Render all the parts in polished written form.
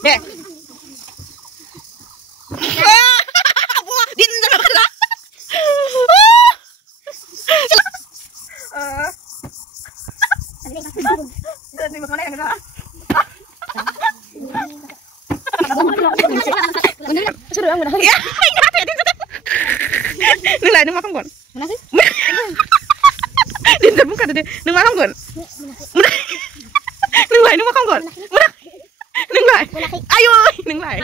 deh neng lại neng makan kon din dan bukan deh neng makan kon neng lại neng makan kon neng lại ayo neng lại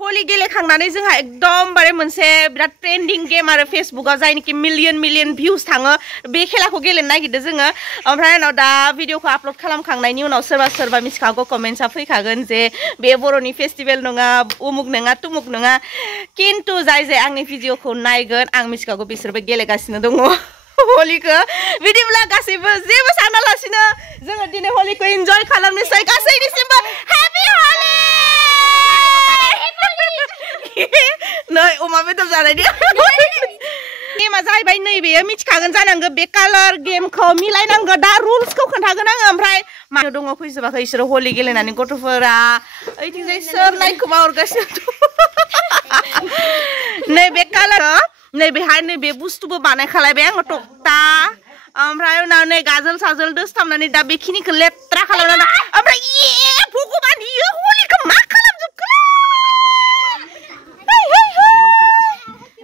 holi गेलेखांनानै जोंहा एकदमबारे मोनसे बिराद trending game आरो फेसबुकआव जायनिखि million views थाङो बे खेलाखौ गेलेनो नागिरदों जोङो ओमफ्राय उनाव दा भिडिअखौ आपल'ड खालामखांनायनि उनाव सोरबा मिथिखागौ कमेन्ट्सआ फैखागोन जे बे बर'नि फेस्टिभेल नङा उमुक नङा तुमुक नङा किन्तु जाय आंनि भिडिअखौ नायगोन आं मिथिखागौ बिसोरबो गेलेगासिनो दङ हलिखौ बिदिब्ला गासैबो जेबो सानालासिनो जोङो दिनै हलिखौ इन्जय खालामनोसै गासैनिसिमबो हेपि हलि नै अमा बेदर जानायनि गेमा जाहैबाय नैबेयो मिथिखागोन जानांगौ बे कालार गेमखौ मिलायनांगौ दा रुल्सखौ खोन्थागोन आङो ओमफ्राय मानो दङ फैजोबाखै इसोरो हलि गेलेनानै गथ'फोरा ओइथिंजाय सोर नायखोमा हरगासिनो नैबे कालार नैबेहाय नैबे बुस्थुबो बानायखालायबाय आङो टक्टा ओमफ्राय उनाव नै गाजोल साजोल दोसथाबनानै दा बेखिनिखौ लेथ्रा खालामनानै ओमफ्राय भगबान इयो हलिखौ मा खालामजोबखो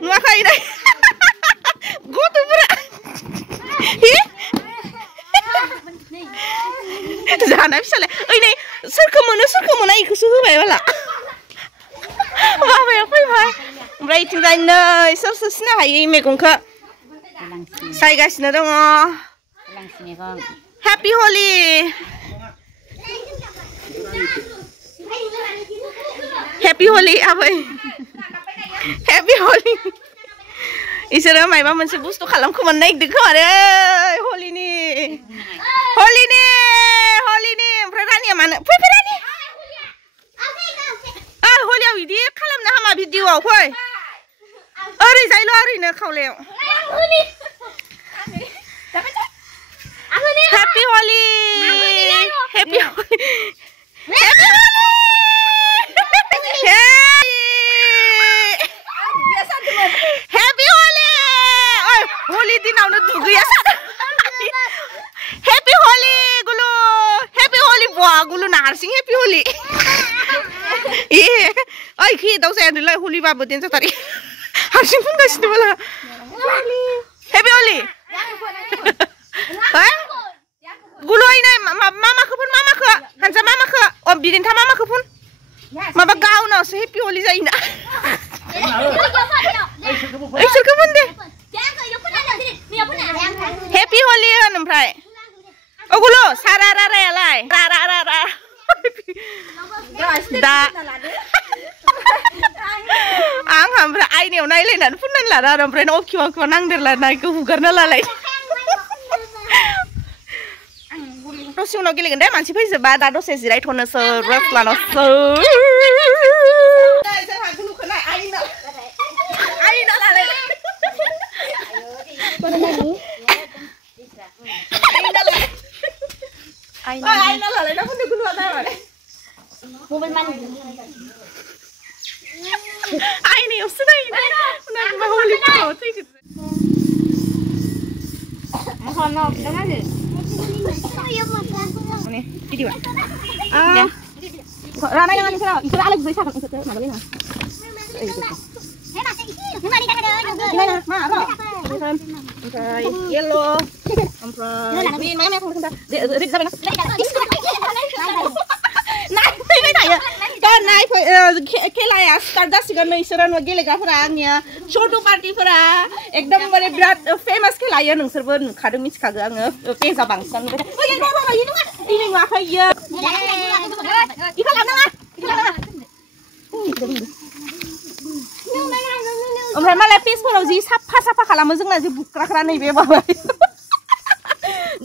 नुवाखै नै गथ'फोरा जानाय फिसालाय ओइ नै सोरखौ मोना इखौसो होबाय बाला माबाया फैबाय ओमफ्राय इथिंजाय नै सोर सिनो हायो मैगंखौ सायगासिनो दङ हेपि हलि हेपि हलि आबै हेपि हलि इसोरो मायबा मोनसे बुस्थु खालामखोमानो नागिरदों खोमा रे हलिनि ओमफ्राय रानिया मानो फै रानि हलियाव बिदि खालामनो हामा भिडिअआव फै ओरैजायल' ओरैनो खावलायाव हेपि हलि हेपि हलि हेपि हलि हलि दिनावनो दुगैया हेपि हलि गुलु हेपि हलि बुआ गुलु ना हारसिं हेपि हलि ओइ खिदाव जाया नोंलाय हलिबाबो देनजाथारि हारसिं फुनगासिनो बाला हेपि हलि गुलु ओइ नाय मामाखौ फुन मामाखौ हानजा मामाखौ अ बिदिन्था मामाखौ फुन माबा गावनावसो हेपि हलि जायोना इसोरखौ फुन दे हेपि हलि होन ओमफ्राय अ गुलु सारा रारायालाय रा दा आं ओमफ्राय आयनायाव नायलायनानै फुननानै लादों आरो ओमफ्राय अखिवा नांदेरलायनायखौ हुगारना लालाय दसे उनाव गेलेगोन दे मानसि फैजोबा दा दसे जिरायथ'नोसै रेस्ट लानोसै जोंहा गुलुखौ नाय आयना लालाय आयना लालायना फुनदो गुलुआ दा माने मबाइल मानि आयनायावसो नायोना उनाव हलिखौ थैगोन महन दामानो ini video ah rana yang ini sana itu Alex bisa kan itu mana boleh yellow ini mana kan naik खेला या स्टार्ट जासिगोन नोंसोरो न गेलेग्राफोरा आंनिया छोटो पार्टीफोरा एकदम माने बिराद फेमास खेलायो नोंसोरबो नुखादों मिथिखागौ आङो पेजा बांसिन ओइ इनो नुवाखै इयो इखौ लानाङा ओमफ्राय मालाय पेजफोराव जि साफा खालामो जोंना जि बुक्राख्रा नैबे माबा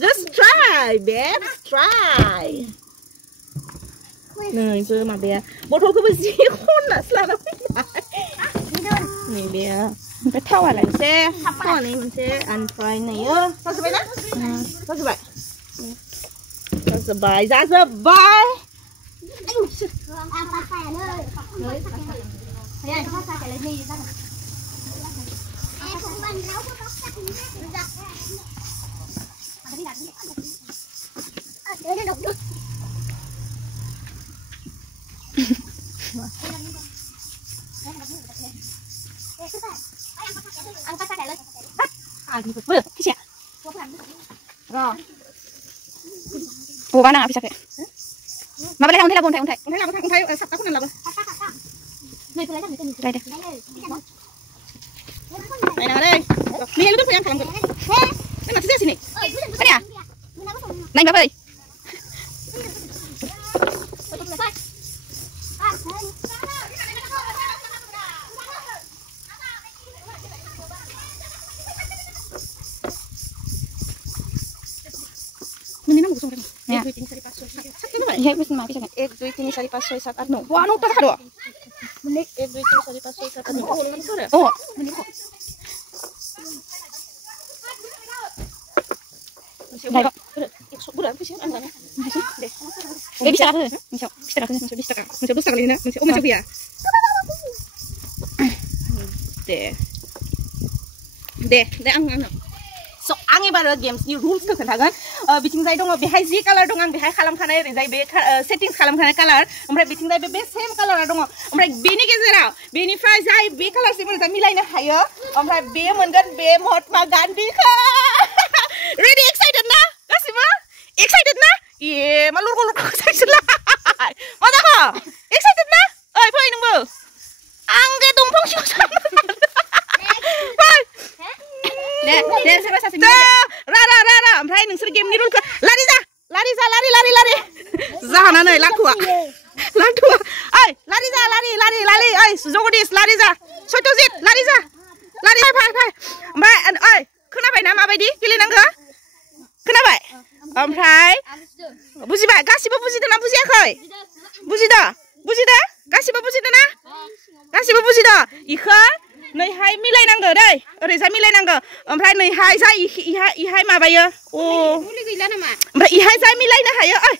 just try babes try नैबो माबाया बथलखौबो जि खननासो लाना फैबाय नैबेया ओमफ्राय थावा लायनोसै थावानै मोनसे ओमफ्राय नैयो जाजोब्बायना जाजोब्बाय Zazabai. Ủa bạn nào bisa kayak? Mà bên này không thấy là Không thấy sắp tóc này là đây đây. Đây nào đây. Ni yang itu yang kalang. Ini masih sini. Cái này à? Đánh vào đây. Ini nang busung kan. Ya. 1 2 3 4 5 6 7 8. Iya, bisa mati kan. 1 2 3 4 5 6 7 8. Wah, anu tak ada. Menik 1 2 3 4 5 6 7 8. Oh, lancar ya? Oh. Đây kok. Budak apa sih anaknya? Bisa apa? Bisa kali ini. Oh, macam ya. Deh, ang. So, ang ibarat games ni rules kan kan. Bitingzai dong, behai zi color dong, ang behai kalam kanai rezai be settings kalam kanai color. Amrai bitingzai be same color dong. Amrai beni gezerau, beni fry zai be color sih rezai milai na hayo. Amrai be mengan be Mahatma Gandhi ka. Ready, excited na? Kasih ma? Excited na? Iya, malur excited lah. Mana ka? Excited na? Oi, poi nung bu. Angge tumpang siya sama. Deh, saya rasa sini. Rara. Amrai nungsur game ni rule ka. Lari. Zahana nei latua. Oi, lari. Oi, Zogodis, lari za. Sotozit, lari za. Lari, fai. Amrai, oi, खोनाबाय ना माबायदि गेलेनांगौ? खोनाबाय? ओमफ्राय बुजिबाय? गासिबो बुजिदों ना बुजियाखै? बुजिदो? गासिबो बुजिदों ना? गासिबो बुजिदो? इखौ नैहाय मिलायनांगौ दै, ओरैजाय मिलायनांगौ. ओमफ्राय नैहाय जा इहाय माबायो. मुलि गैला नामा? ओमफ्राय इहाय जा मिलायनो हायो. ओइ,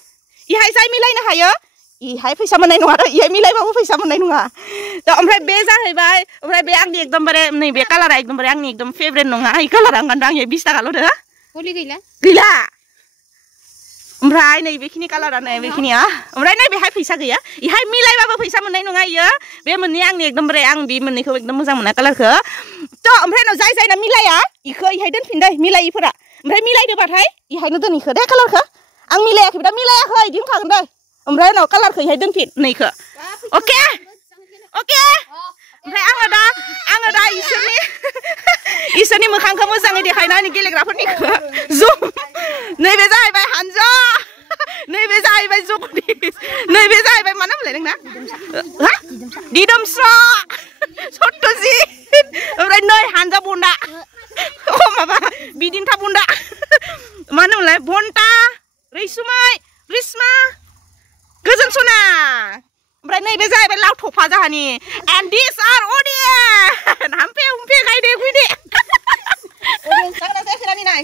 इहाय जा मिलायनो हायो. इहाय फैसा मोननाय नङा आरो इहाय मिलायबाबो फैसा मोननाय नङा. दा ओमफ्राय बे जाहैबाय, ओमफ्राय बे आंनि एकदमबारे नैबे कालारा एकदमबारे आंनि एकदम फेभरेट नङा. इ कालारा गानदों आं 20 थाखाल' दो. मुलि गैला? ओमफ्राय नैबेखिनि कालारा नैबेखिनिया. ओमफ्राय नैबेहाय फैसा गैया. इहाय मिलायबाबो फैसा मोननाय नङा इयो. बे मोननै आंनि एकदमबारे आं बे मोननैखौ एकदम मोजां मोना कालारखौ. थ' ओमफ्राय उनाव जायना मिलाया इखौ इहाय दोनफिन दै मिलायिफोरा. ओमफ्राय मिलायदोबाथाय इहायनो दोन इखौ दे कालारखौ. आं मिलायाखैबा मिलायाखै इदि होनखागोन दै. ओमफ्राय उनाव कालारखौ इहाय दोनफिन नैखौ. ओके? ओमफ्राय आङो दा इसोरनि मोखांखौ मोजाङै देखायना होनि गेलेग्राफोरनिखौ. जुम. नैबे जाहैबाय हानजा. नैबे जाहैबाय जगदीश. नैबे जाहैबाय मा नाम होनलाय नोंना? हा? दिदोमस्रा. सत्यजित. ओमफ्राय नै हानजा बन्दा. माबा बिदिन्था बन्दा. मा होनोमोनलाय? बन्टा, रैसुमै, रिस्मा, गोजोन सना. ओमफ्राय नैबे जाहैबाय लाव थफा जाहानि. And these are audience. हामफे गायदे फैदे. audience जागोना जायाखै रानि नाय?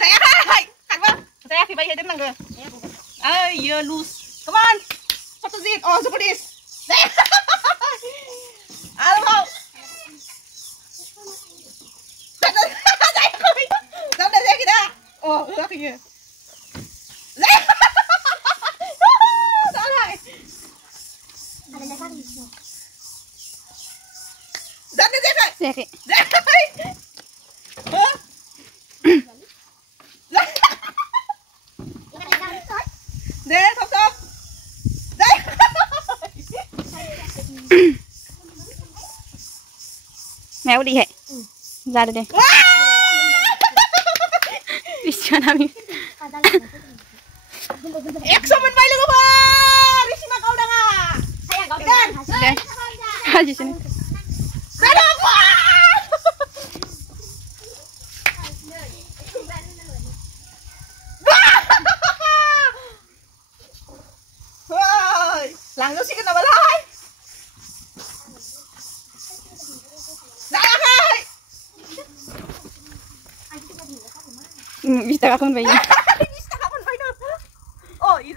जायाखै. थांबा जायाखैबा इहाय दोननांगौ. ओइ you lose. Come on. Sotozit. Oh, Zogodis. आरोबाव. जायाखै दा? Oh, जायाखै इयो. Oke. Deh, sok. Mèo đi hệ. Ra đây đây. Đi cho nào đi. Ekso menbay lang ba? Risma kau dah ngah. Saya kau dah. Đây. Hai di sini. Ada apa? Woi, langsung sih kenapa lah? Bisa kakak bayi. Bisa kakak bayi.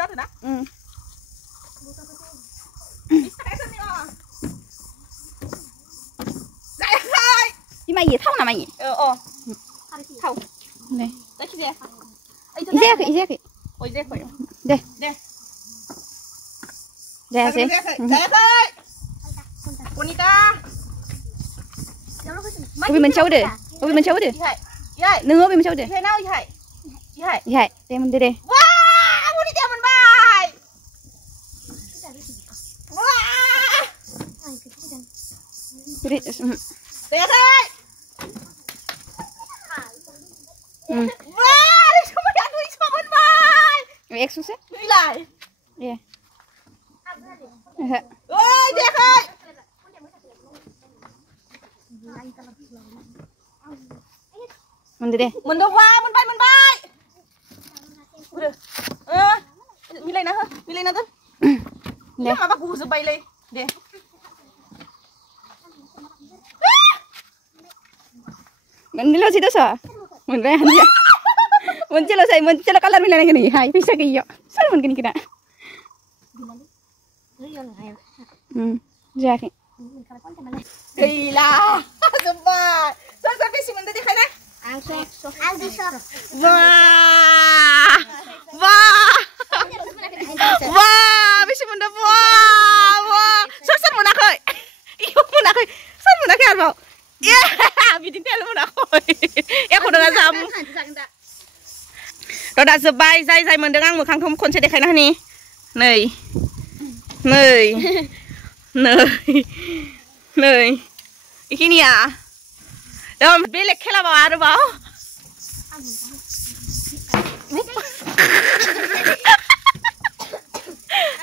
tuh nak. Nhưng mà gì thau nào mày? Thau. Này. Đấy cái gì? Dê kì. Ôi dê khỏi. Dê. Dê. Dê sih. Dê thôi. Bonita. Ubi mencau deh. Ubi mencau deh. Iya. Nung ubi mencau deh. Iya nào iya. Iya. Iya, deh mun deh. Wah, Bonita men bay. Wah. Deh. Dê thôi. Wah, đi xuống nhà tôi xuống bên bay. Ek susah? Đi lại. Iya. Ôi, Dê ơi. Mun deh. Mình đâu qua, mình bay. Mi lên nào hả? Mi lên nào thôi. Deh. Mà bác cứ bay lên. Dê. Mun dilo situ so. Mun rehan ya. Mun celo kalar milana gini. Hai, bisa kiyo. Sal mun gini kena. Jaki. Kỳ là. Super. Sao cái gì mình đi khai nè? Ăn đi sao? Wah. Wah. Wah, bisa mình đã wah. Sao mình nak ơi. Iyo mình nak ơi. Sao mình nak ăn vào? Yeah, bikin telo mo na ako. Ako na nga sam. Roda sabay, zay mendengang mukhang kamu konser deh kayaknya nih. Nih. Ikini ya. Dalam belek kela bawa ada bawa.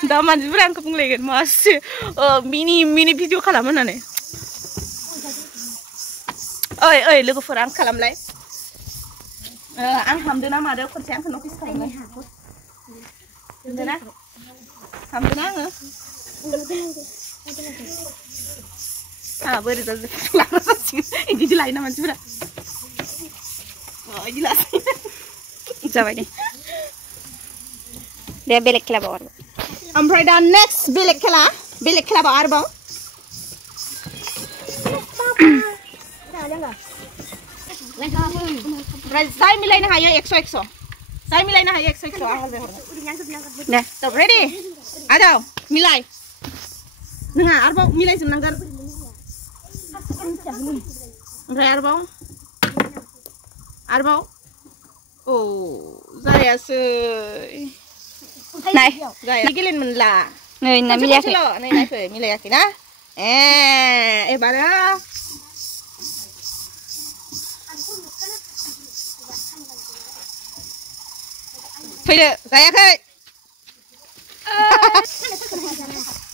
Daman berang kepung lagi mas. Mini video kalah mana nih? Ơi, lưu phở ăn khám lấy. Ăn khám đứa nào mà đứa con sáng thì nó cái khám lấy. Đứa nào? Khám đứa nào nữa? Boleh dah. Ini jelas nama sudah. Oh, jelas. Coba deh. Dia belek kela bawah. Ampai dah next belek kela bawah arbang. Saya milai na hayo 100. Saya milai na hayo 100. Dah, so ready? Ayo, milai. Nenga, arbau milai semenanggar. Arbau. Oh, saya sih. Này, Cái lên mình là. Này milai kì. Này phải milai kì na. Bà đó. Phải được, saya khơi.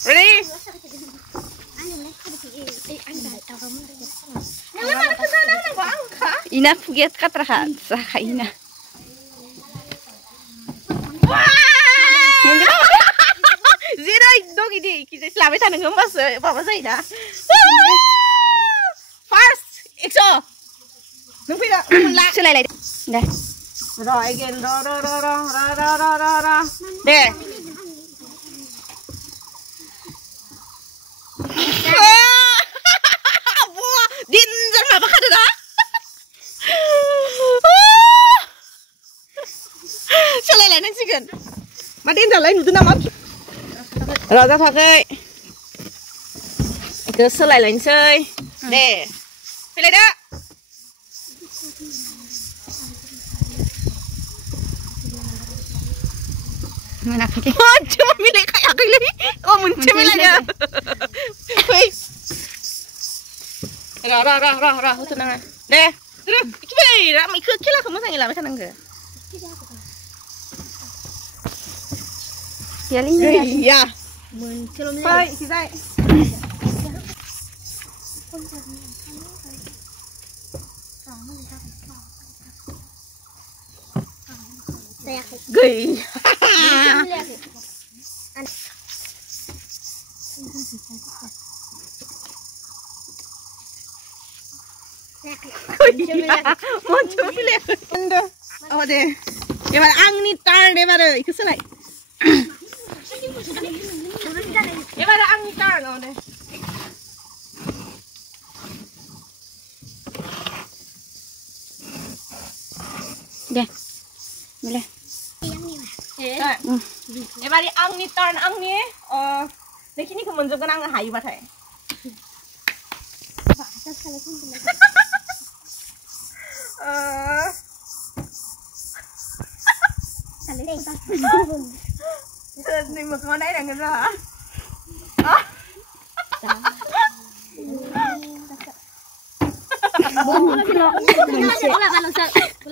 Ready? Ina puget katraha, sah ina. Zira dog ini kita selama itu nggak mas, apa sih dah? First, exo. Nunggu ya, nunggu. Selai. Dah. Rồi again, ra. Deh. Wah, dinner apa kada dah? Selai nang sigan. Madin dah lain itu nama. Ra thật ơi. Cứ selai lain chơi. Deh. Pilih dah. Mana kaki? Cuma milik kayak gini. Oh, muncul miliknya. Wih. Ra, tenang. Deh. Terus, kita ikut kila kamu sangat lama kan enggak? Ya lihat. Iya. Muncul milik. Hai, kita. Gay. Muncul pilih. Oh deh. Ya ang ni tar deh baru ikut selai. Ebar आंनि turn deh. Deh. Boleh. Ebar आंनि turn आंनि बेखिनिखौ मोनजोबगोन आङो हायोबाथाय. Ni mokhong naik dengan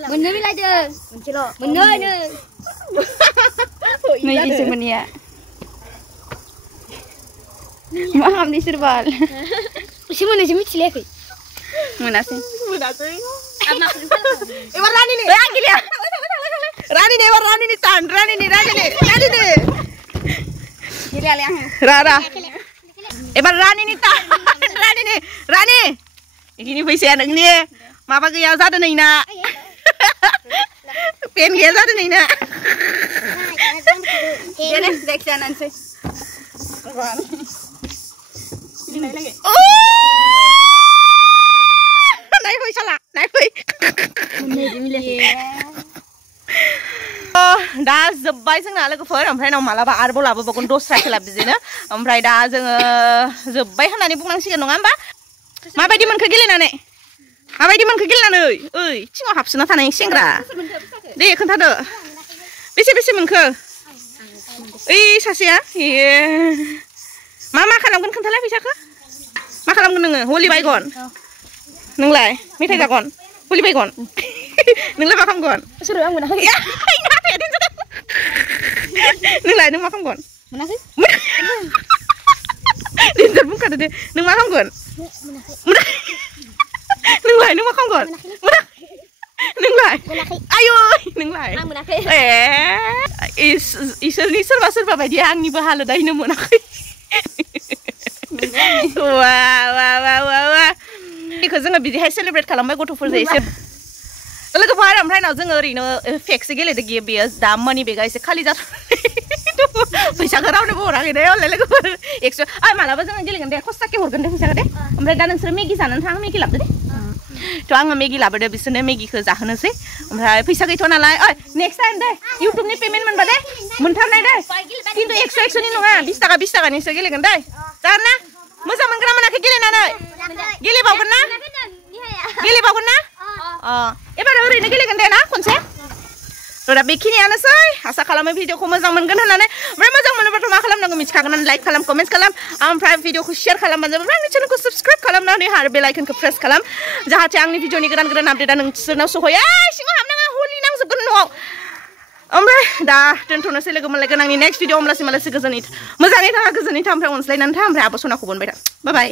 Bener bila je. Bener je. Nih isi menia. Maham di sirbal. Usi mana sih micil ya? Mana sih? Ebar Rani nih. Lagi dia. Rani nih, ebar Rani nih tan. Rani nih. Gila yang. Rara. Ebar Rani nih tan. Rani nih. Rani. Ini पैसा नोंनि माबा गैया जादों नैना पेन गैया जादों नैना Ini deksanan sih. नाय फै साला नाय फै दा जोब्बाय जोंना लोगोफोर ओमफ्राय नाव मालाबा आरोबाव लाबोबावगोन दस्रा खेला बिदिनो ओमफ्राय दा जोङो जोब्बाय होननानै बुंनांसिगोन नङा होमबा माबायदि मोनखो गेलेनानै ओइ थिङाव हाबसोना थानाय सेंग्रा दे खोन्थादो बेसे मोनखो ओइ सासेया मा खालामगोन खोन्थालाय फैसाखौ मा खालामगोन नोङो हलि बायगन नोंलाय मेथाइ जागोन हलि बायगन नोंलाय मा खालामगोन Suruh yang mana? नोंलाय नों मा खालामगोन Mana sih? दिनजों बुंखादो दे नों मा खालामगोन नोंलाय नों मा खालामगोन नोंलाय आयु नोंलाय इसोरनि सोरबा बायदि आंनिबो हालोदा इनो मोनाखै वा बेखौ जोङो बिदिहाय सेलिब्रेट खालामबाय गथ'फोरजों एसे लोगोफोर ओमफ्राय नाव जोङो ओरैनो फेक्सो गेलेदो गेम बेयो दा मानि बेगा एसे खालि जाथ'बाय फैसाखौ रावनोबो हराखै दे हरलाय लोगोफोर 100 मालाबा जोङो गेलेगोन दे खस्ताके हरगोन दे फैसाखौ दे ओमफ्राय दा नोंसोर मेगि जानो थां मेगि लाबोदो दे थ' आङो मेगि लाबोदो बिसोरनो मेगिखौ जाहोनोसै ओमफ्राय फैसा गैथ'आ नालाय नेक्स्ट टाइम दे इउटुबनि पेमेन्ट मोनबा दे मोनथारनाय दे खिन्थु 100 नि नङा 20 थाखानिसो गेलेगोन दे जागोन ना मोजां मोनग्रा मोनाखै गेलेनानै गेलेबावगोन ना एबार ओरैनो गेलेगोन दे ना खनसे दा बेखिनियानोसै आसा खालामो भिडिअखौ मोजां मोनगोन होननानै ओमफ्राय मोजां मोनोबाथ' मा खालामनांगौ मिथिखागोन लाइक खालाम कमेन्ट खालाम ओमफ्राय भिडिअखौ शेयार खालामबानो जाबाय आंनि चेनेलखौ साबस्क्राइब खालामनानै आरो बेल आइकनखौ प्रेस खालाम जाहाथे आंनि भिडिअनि गोदान आपडेटआ नोंसोरनाव सहैयो सिङाव हाबनाङा हलि नांजोबगोन न'आव ओमफ्राय दा दोनथ'नोसै लोगो मोनलायगोन आंनि नेक्स्ट भिडिअ होमब्लासिम गोजोनै मोजाङै था गोजोनै था ओमफ्राय अनज्लायनानै था ओमफ्राय आब' सनाखौ अनबाय था बाय बाय